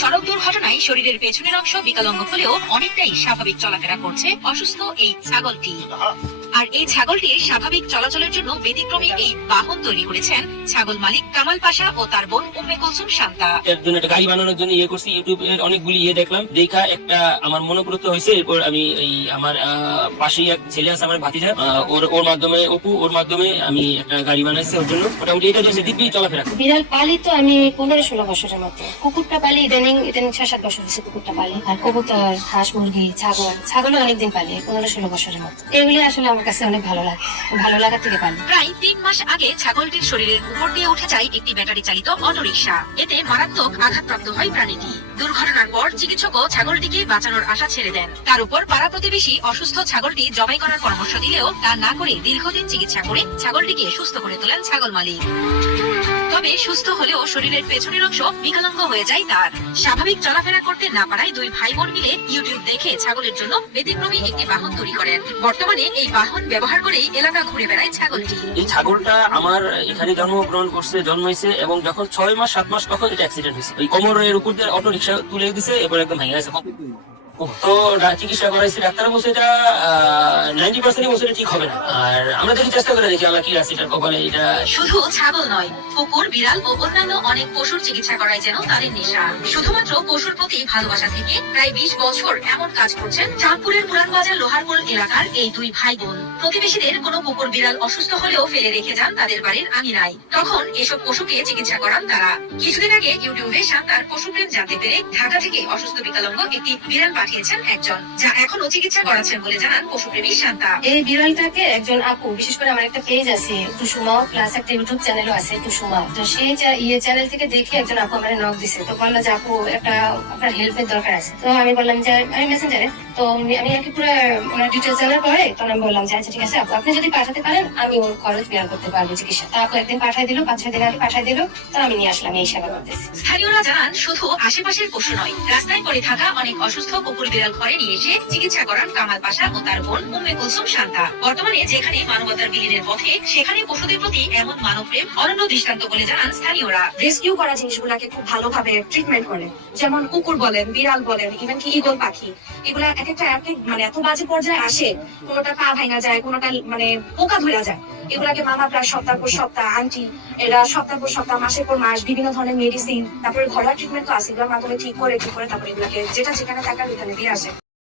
সড়ক দুর্ঘটনায় শরীরের পেছনের অংশ বিকলাঙ্গ হলেও অনেকটাই স্বাভাবিক চলাফেরা করছে অসুস্থ এই ছাগলটি। আর এই ছাগলটির স্বাভাবিক চলাচলের জন্য ব্যতিক্রমী এই বাহন তৈরি করেছেন ছাগল মালিক কামাল পাশা ও তার বোন উম্মে কুলসুম শান্তা। এর জন্য একটা গাড়ি বানানোর জন্য করছি, ইউটিউবের অনেকগুলি দেখলাম, দেখা একটা আমার মনোপুরত্ব হয়েছে। এরপর আমি এই আমার পাশেই এক ছেলে আছে আমার ভাতিজা, ওর মাধ্যমে ওর মাধ্যমে আমি একটা গাড়ি বানাইছি ওর জন্য। মোটামুটি এটা যে দিব্যি চলাফেরা। বিড়াল পালি তো আমি 15-16 বছরের মতো। কুকুরটা পালি ইদানিং 6-7 বছর হয়েছে কুকুরটা পালি। আর কবুতর, হাঁস, মুরগি, ছাগলও অনেকদিন পালি 15-16 বছরের মতো। এগুলি আসলে আমার কাছে অনেক ভালো লাগে, ভালো লাগা থেকে পালি। প্রায় 3 মাস আগে ছাগলটির শরীরের উপর দিয়ে উঠে যায় একটি ব্যাটারি চালিত অটোরিকশা। এতে মারাত্মক আঘাতপ্রাপ্ত হয় প্রাণীটি। দুর্ঘটনার পর চিকিৎসকও ছাগলটিকে বাঁচানোর আশা ছেড়ে দেন। তার উপর পাড়া প্রতিবেশী অসুস্থ ছাগলটি জবাই করার পরামর্শ দিলেও তা না করে দীর্ঘদিন চিকিৎসা করে ছাগলটিকে সুস্থ করে তোলেন ছাগল মালিক। তবে সুস্থ হলেও শরীরের পেছনের অংশ বিকলাঙ্গ হয়ে যায় তার। স্বাভাবিক চলাফেরা করতে না পারায় দুই ভাই বোন মিলে ইউটিউব দেখে ছাগলের জন্য ব্যতিক্রমী একটি বাহন তৈরি করেন। বর্তমানে এই বাহন ব্যবহার করেই এলাকা ঘুরে বেড়ায় ছাগলটি। এই ছাগলটা আমার এখানে জন্মগ্রহণ করছে, জন্মাইছে, এবং যখন 6 মাস 7 মাস তখন এটা অ্যাক্সিডেন্ট হয়েছে। ওই কোমরের উপর দিয়ে অটো রিক্সা তুলে দিছে, এরপর একদম ভেঙে গেছে। তো চিকিৎসা করাইছি, ডাক্তার বলছে এটা 90% বলছে ঠিক হবে না। আর আমরা দেখি চেষ্টা করে দেখি আল্লাহ কি আছে এটার কপালে। এটা শুধু ছাগল নয়, কুকুর, বিড়াল ও অন্যান্য অনেক পশুর চিকিৎসা করাই যেন তাদের নেশা। শুধুমাত্র পশুর প্রতি ভালোবাসা থেকে প্রায় 20 বছর এমন কাজ করছেন চাঁদপুরের পুরানবাজার লোহারপুল এলাকার এই দুই ভাই বোন। প্রতিবেশীদের কোনো কুকুর বিড়াল অসুস্থ হলেও ফেলে রেখে যান তাদের বাড়ির আঙিনায়। তখন এসব পশুকে চিকিৎসা করান তারা। কিছুদিন আগে ইউটিউবে শান্তার পশুপ্রেম জানতে পেরে ঢাকা থেকে অসুস্থ বিকলাঙ্গ একটি বিড়াল পাঠিয়েছেন একজন, যা এখনো চিকিৎসা করাচ্ছেন বলে জানান পশুপ্রেমী শান্তা। এই বিড়ালটাকে একজন আপু, বিশেষ করে আমার একটা পেজ আছে টুসুমা প্লাস একটা ইউটিউব চ্যানেলও আছে টুসুমা, তো সেই চ্যানেল থেকে দেখে একজন আপু আমার নক দিছে। তো বললো যে আপু একটা আপনার হেল্পের দরকার আছে। তো আমি বললাম যে আমি মেসেঞ্জারে, তো আমি আর কি পুরো ওনার ডিটেলস জানার পরে তখন আমি বললাম যে আচ্ছা ঠিক আছে আপু, আপনি যদি পাঠাতে পারেন আমি ওর খরচ বেয়ার করতে পারবো চিকিৎসা। তা আপু একদিন পাঠাই দিল, 5-6 দিন আগে পাঠাই দিল, তো আমি নিয়ে আসলাম এই সেবা করতেছি। স্থানীয়রা জানান শুধু আশেপাশের পশু নয়, রাস্তায় পড়ে থাকা অনেক অসুস্থ কুকুর বিড়াল ঘরে নিয়ে এসে চিকিৎসা করান কামাল পাশা ও তার বোন উম্মে কুলসুম শান্তা। বর্তমানে যেখানে মানবতার বিলীনের পথে, সেখানে পশুদের প্রতি এমন মানবপ্রেম অনন্য দৃষ্টান্ত বলে জানান স্থানীয়রা। রেস্কিউ করা জিনিসগুলাকে খুব ভালোভাবে ট্রিটমেন্ট করে, যেমন কুকুর বলেন, বিড়াল বলেন, ইভেন কি ঈগল পাখি, এগুলা এক একটা মানে এত বাজে পর্যায়ে আসে, কোনোটা পা ভাঙা যায়, কোনোটা মানে পোকা ধরা যায়। এগুলাকে মামা প্রায় সপ্তাহ পর সপ্তাহ, আন্টি এরা সপ্তাহ পর সপ্তাহ, মাসের পর মাস বিভিন্ন ধরনের মেডিসিন, তারপরে ঘরোয়া ট্রিটমেন্ট তো আছে, এগুলোর মাধ্যমে ঠিক করে তারপরে এগুলাকে যেটা যেখানে থাকার ওখানে দিয়ে আসে।